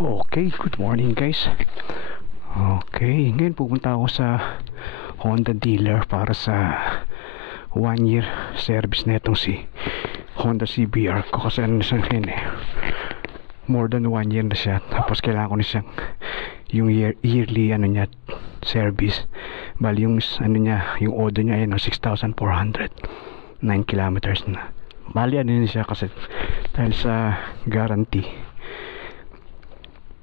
Okay, good morning guys. Okay, ngayon pupunta ako sa Honda dealer para sa 1 year service na itong si Honda CBR ko, kasi ano siya ngayon more than 1 year na siya, tapos kailangan ko na siyang yung yearly ano niya service. Bali yung ano niya, yung order niya ay 6,400, 9 kilometers na. Bali ano yun siya, kasi dahil sa guarantee,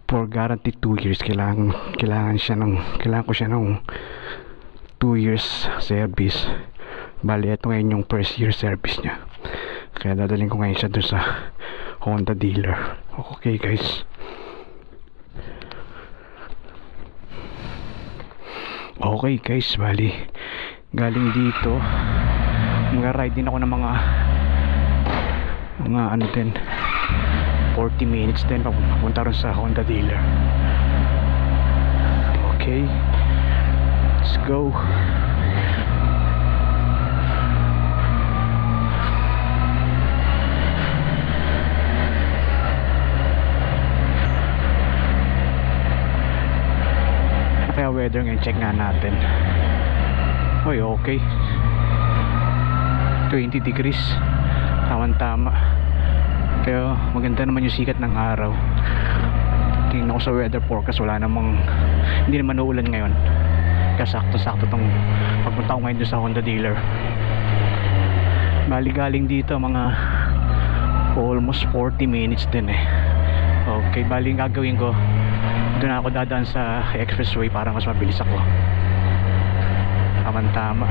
for guarantee 2 years kailangan ko siya ng 2 years service. Bali ito ngayon yung first year service niya, kaya dadaling ko ngayon siya dun sa Honda dealer. Okay guys, bali galing dito mag-ride din ako ng mga ano din, 40 minutes din papunta rin sa Honda dealer. Okay, let's go. Kaya weather ngayon, check nga natin. Oy, okay, 20 degrees, tama-tama. Kaya maganda naman yung sikat ng araw. Tingnan ko sa weather forecast, wala namang, hindi naman uulan ngayon. Kaya sakto-sakto tong pagpunta ko ngayon sa Honda dealer. Bali galing dito mga almost 40 minutes din Okay, bali yung gagawin ko, doon ako dadaan sa expressway para mas mabilis ako. Tama-tama.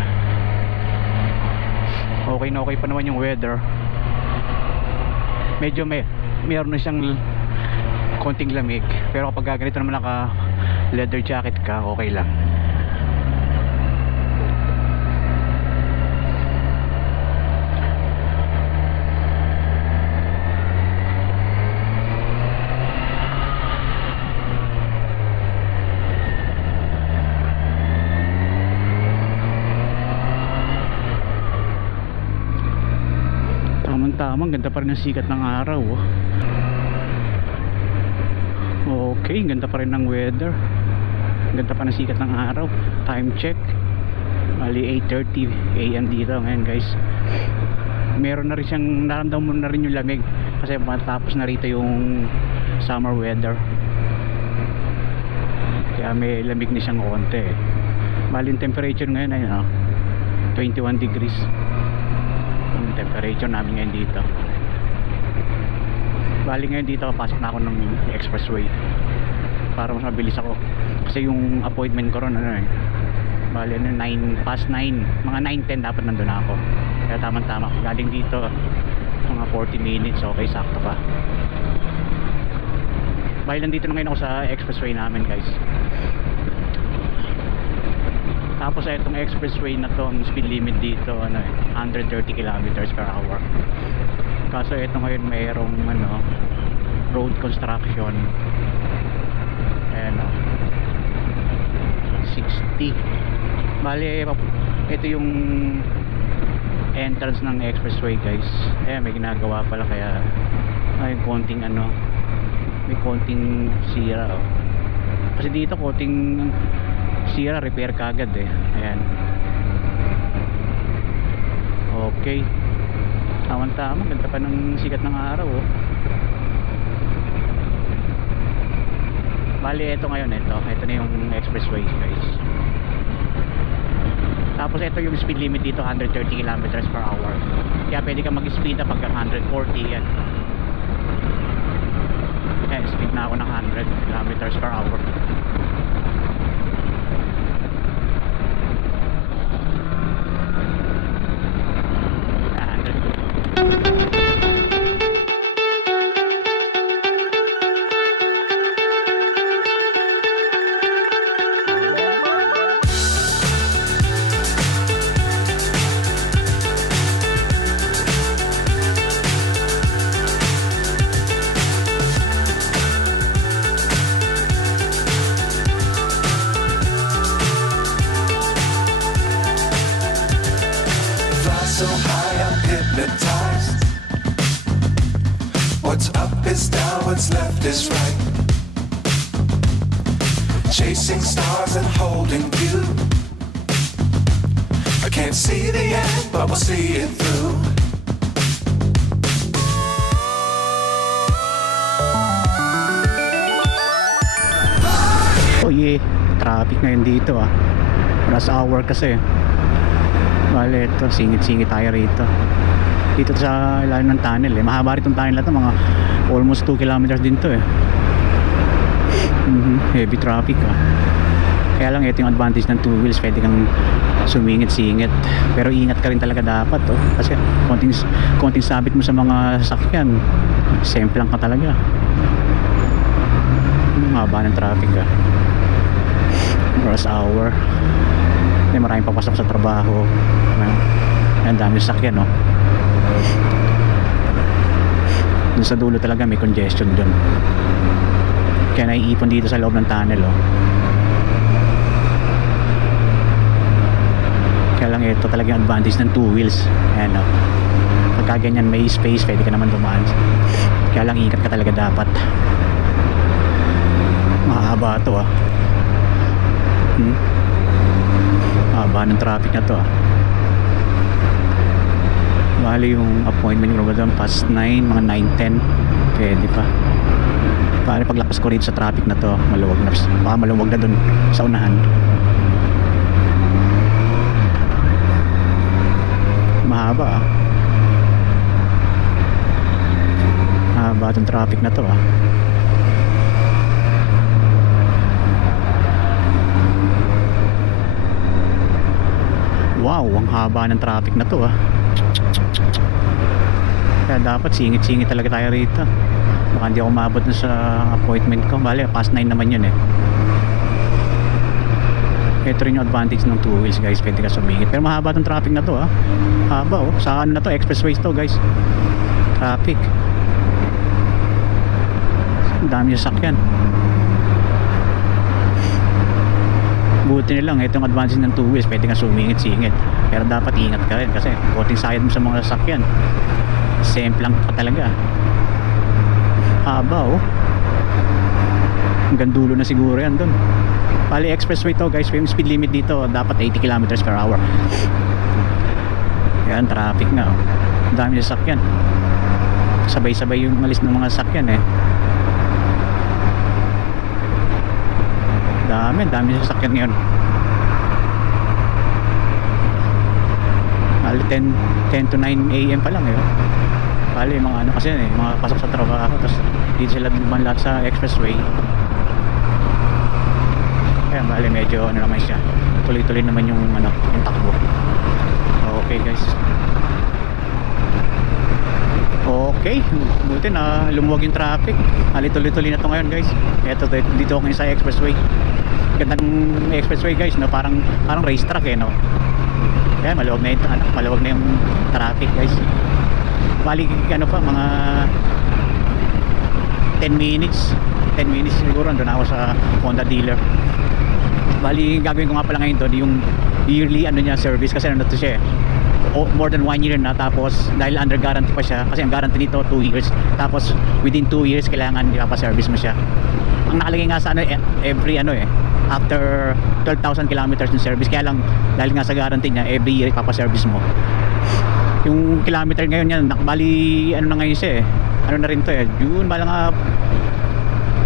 Okay na okay pa naman yung weather. Medyo meron na siyang konting lamig, pero kapag ganito naman naka leather jacket ka, okay lang. Tamang ganda pa rin ang sikat ng araw Okay, ganda pa rin ng weather, ganda pa ng sikat ng araw. Time check, bali 8:30 AM dito ngayon guys. Meron na rin siyang, naramdaman na rin yung lamig kasi matapos na rito yung summer weather, kaya may lamig na siyang konti Bali yung temperature ngayon ay 21 degrees yung temperature namin ngayon dito. Bali ngayon dito pasok na ako ng expressway para mas mabilis ako, kasi yung appointment ko ron bali 9 past 9, mga 9:10 dapat nandun ako. Kaya tama-tama galing dito mga 40 minutes, okay, sakto pa. Bali nandito na ngayon ako sa expressway namin guys. Tapos itong expressway na to, ang speed limit dito 130 kilometers per hour. Kaso ito ngayon mayroong road construction. Ayan 60. Bali ito yung entrance ng expressway guys. Ayan, may ginagawa pala, kaya yung konting may konting sira kasi dito konting sira, repair kagad Ayan. Okay, tama-tama, ganda pa ng sikat ng araw Bali ito ngayon, ito na yung expressway guys. Tapos ito yung speed limit dito, 130 kilometers per hour. Kaya pwede ka mag-speed up hanggang 140 yan. Speed na ako ng 100 kilometers per hour. so high I'm hypnotized. What's up is down, what's left is right. chasing stars and holding you. I can't see the end, but we'll see it through. Oh yeah, traffic ngayon dito rush hour kasi. Bale, ito, singit-singit tayo rito. Dito sa ilalim ng tunnel mahaba rin itong tunnel na ito, mga almost 2 kilometers din to heavy traffic kaya lang ito yung advantage ng 2 wheels, pwede kang sumingit-singit, pero ingat ka rin talaga dapat kasi konting sabit mo sa mga sasakyan, semplang ka talaga. Mahaba ng traffic rush hour, maraming papasok sa trabaho, ang dami sasakyan dun sa dulo talaga may congestion dun, kaya naiipon dito sa loob ng tunnel kaya lang ito talaga yung advantage ng 2 wheels. Ayan pagka ganyan may space, pwede ka naman dumaan, kaya lang ingat ka talaga dapat. Mahaba ito mahaba ng traffic na to bali yung appointment ko doon past 9, mga 9:10 pwede pa. Bali paglapas ko rito sa traffic na to maluwag na, baka maluwag na doon sa unahan. Mahaba mahaba itong traffic na to wow, ang haba ng traffic na to kaya dapat singit-singit talaga tayo rito, baka hindi ako maabot na sa appointment ko. Bale, past 9 naman yun ito rin yung advantage ng 2 wheels guys, pwede ka sumingit, pero mahaba itong traffic na to haba sa ano na to, expressways to guys, traffic ang dami sasakyan. Buti nilang itong advantage ng 2 wheels, pwede ka sumingit-singit, pero dapat ingat ka rin kasi konting sayad mo sa mga sasakyan, semplang ka talaga. Haba hanggang dulo na siguro yan dun. Bali expressway to guys, yung speed limit dito dapat 80 kilometers per hour. Yan, traffic nga ang dami sasakyan, sabay-sabay yung alis ng mga sasakyan dami sasakyan ngayon. Bali 10 to 9 AM pa lang bali mga ano kasi mga pasok sa trabaho, tapos dito sila dumaan lahat sa expressway, kaya bali medyo ano naman siya, tuloy-tuloy naman yung yung takbo. Okay guys, okay, buti na lumuwag yung traffic, bali tuloy-tuloy na to ngayon guys. Eto dito ako sa expressway, gandang expressway guys parang racetrack kaya maluwag na yung traffic guys. Bali pa mga 10 minutes siguro andun ako sa Honda dealer. Bali gagawin ko nga pala ngayon doon yung yearly service, kasi to siya more than 1 year na, tapos dahil under guarantee pa siya, kasi ang guarantee nito 2 years, tapos within 2 years kailangan ipapa-service mo siya. Ang nakalagay nga sa every after 12,000 kilometers ng service, kaya lang dahil nga sa guarantee niya every year ipapa-service mo. Yung kilometer ngayon yan, bali na ngayon siya na rin to June, bala nga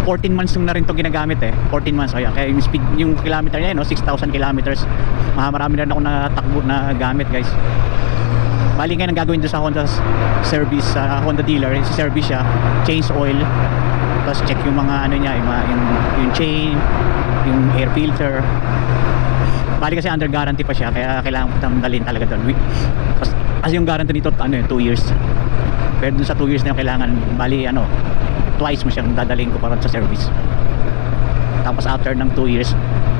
14 months nung na rin to ginagamit 14 months, kaya yung speed, yung kilometer niya 6,000 kilometers, marami na rin ako natakbo na gamit guys. Bali ngayon ang gagawin doon sa Honda service, sa Honda dealer, service siya, change oil, tapos check yung mga niya, yung chain, yung air filter. Bali kasi under guarantee pa siya, kaya kailangan mo dalhin talaga doon. Kasi yung guarantee nito 2 years, pero dun sa 2 years na yung kailangan, bali twice mo siyang dadalhin ko para sa service. Tapos after ng 2 years,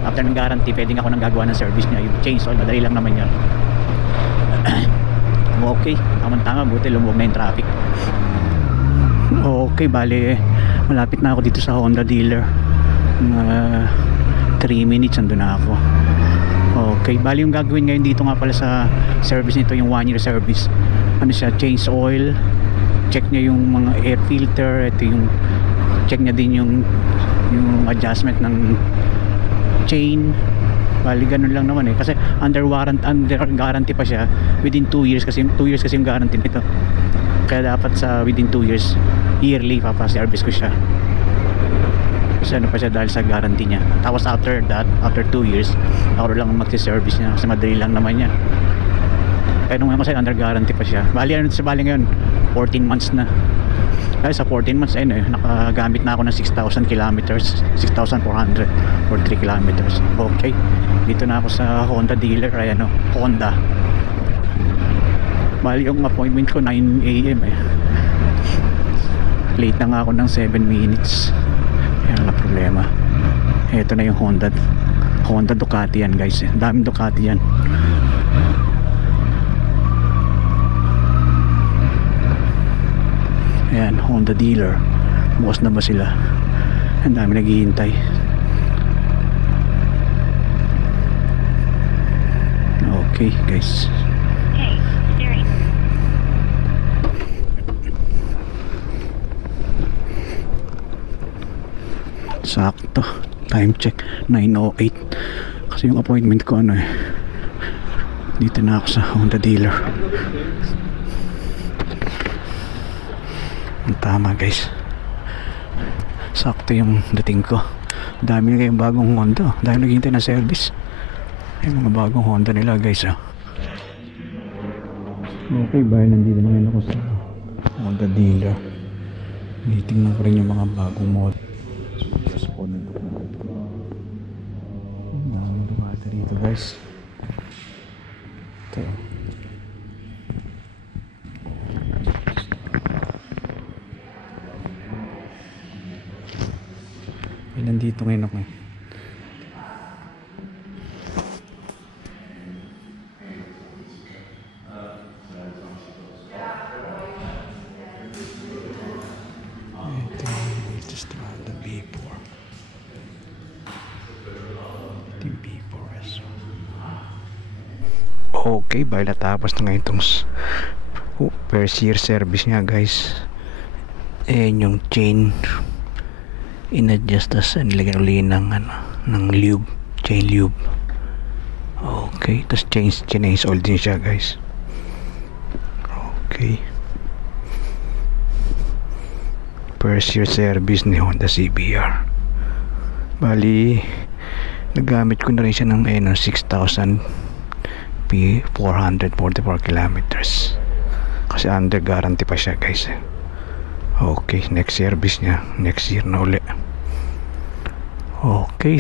after ng guarantee, pwedeng ako nang gagawa ng service niya, yung change oil, madali lang naman yan. Okay, tama-tama, buti lumuwag na yung traffic. Okay, bali malapit na ako dito sa Honda dealer, 3 minutes andun na ako. Okay, bali yung gagawin ngayon dito nga pala sa service nito, yung 1 year service, siya, change oil, check niya yung mga air filter, ito yung check niya din yung adjustment ng chain. Bali ganun lang naman kasi under guarantee pa siya. Within 2 years kasi, 2 years kasi yung guarantee nito. Kaya dapat sa within 2 years yearly papaservice ko siya. Kasi ano pa siya dahil sa guarantee niya. Tapos after that, after 2 years, ako lang magsi-service niya kasi madali lang naman yan. Kaya nung kasi under guarantee pa siya. Bali ngayon 14 months na. Dahil sa 14 months nakagamit na ako ng 6,000 kilometers, 6,400 for 3 kilometers. Okay, dito na ako sa Honda dealer. Ayan Honda. Bali yung appointment ko 9 AM late na nga ako ng 7 minutes. Ayan na problema. Ito na yung Honda Ducati yan guys. Daming Ducati yan. Ayan, Honda dealer. Bukas na ba sila? Ang dami naghihintay. Okay guys. Hey, Siri. Sakto. Time check 9:08. Kasi yung appointment ko dito na ako sa Honda dealer. Ang tama guys. Sakto yung dating ko. Dami na kayong bagong Honda. Dahil naghihintay na service. Yung mga bagong Honda nila guys. Okay, bye. Nandito na ngayon ako sa Honda dealer. Titingnan ko rin yung mga bagong model. Just po na Ducati rito guys. Ito. Nandito ngayon ako ito yung latest Honda B4. Ito yung B4S. Okay, bali natapos na ngayon itong first year service nya guys. Ayan yung chain in-adjust as nilagyan uli ng lube, chain lube. Okay, tapos change oil din siya guys. Okay, first year service ni Honda CBR. Bali nagamit ko na rin siya ng 6,444 kilometers kasi under guarantee pa siya guys. Okay, next service niya next year na uli. Okay.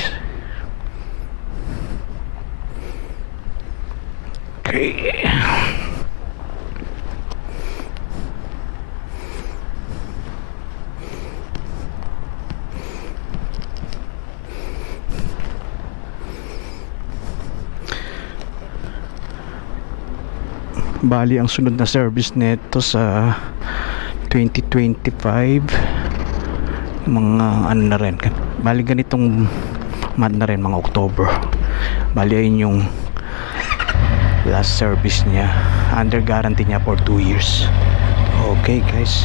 Okay. Bali ang sunod na service nito sa 2025 mga na rin. Bali ganitong month na rin, mga October. Bali ayun yung last service niya. Under guarantee niya for 2 years. Okay guys.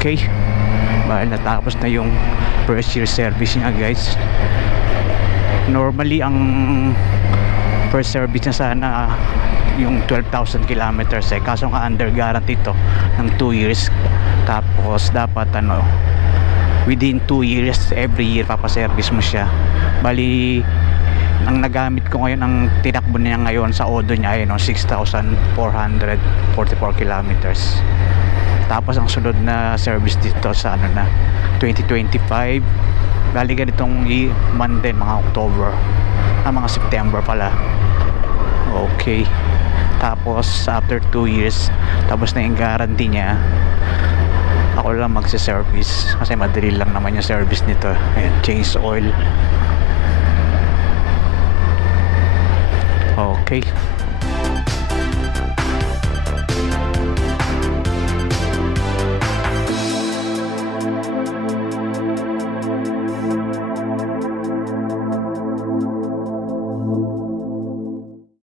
Okay, bali natapos na yung first year service niya guys. Normally ang first service niya sana yung 12,000 kilometers kaso nga under guarantee to ng 2 years. Tapos dapat within 2 years every year papaservice mo siya. Bali ang nagamit ko ngayon, ang tinakbo niya ngayon sa odo niya ay 6,444 kilometers. Tapos ang sunod na service dito sa 2025. Bali ganitong month din, mga October, mga September pala. Okay, tapos after 2 years tapos na yung guarantee niya, ako lang magse-service kasi madali lang naman yung service nito. Ayan, change oil. Okay.